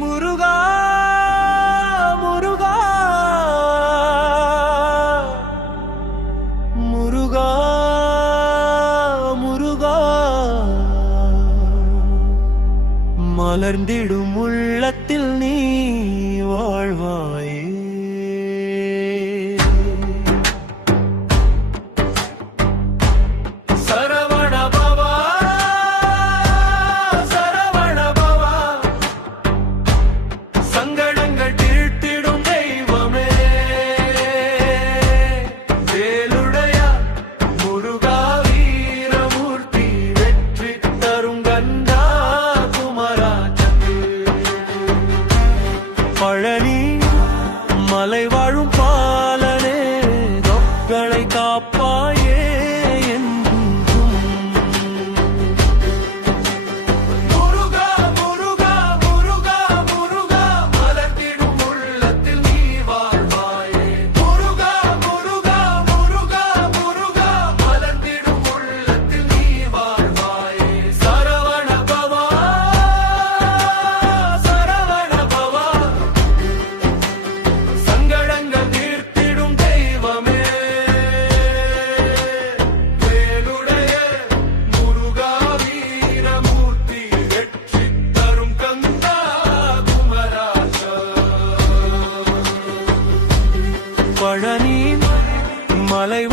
முருகா முருகா முருகா முருகா மலர்ந்திடும் உள்ளத்தில் நீ வாழ்வாயே. சரவண பவா சரவண பவா சங்கடங்கள் தீர்த்திடும் தெய்வமே. வேலுடையா முருகா வீரமூர்த்தி வெற்றி தரும் கந்தா குமராஜன். பழனி மலை வாழும் பாலனே தொக்களை காப்பாயே என்றும். முருகா முருகா முருகா முருகா மலர்ந்திடும் உள்ளத்தில் நீ வாழ்வாயே. முருகா முருகா முருகா முருகா மலர்ந்திடும் உள்ளத்தில் நீ வாழ்வாயே. சரவண பவா சரவண பவா சங்கடங்கள் தீர்த்திடும் தெய்வமே. வேலுடைய முருகா வீரமூர்த்தி வெற்றி தரும் கந்தா குமராஜா. பழனி மலை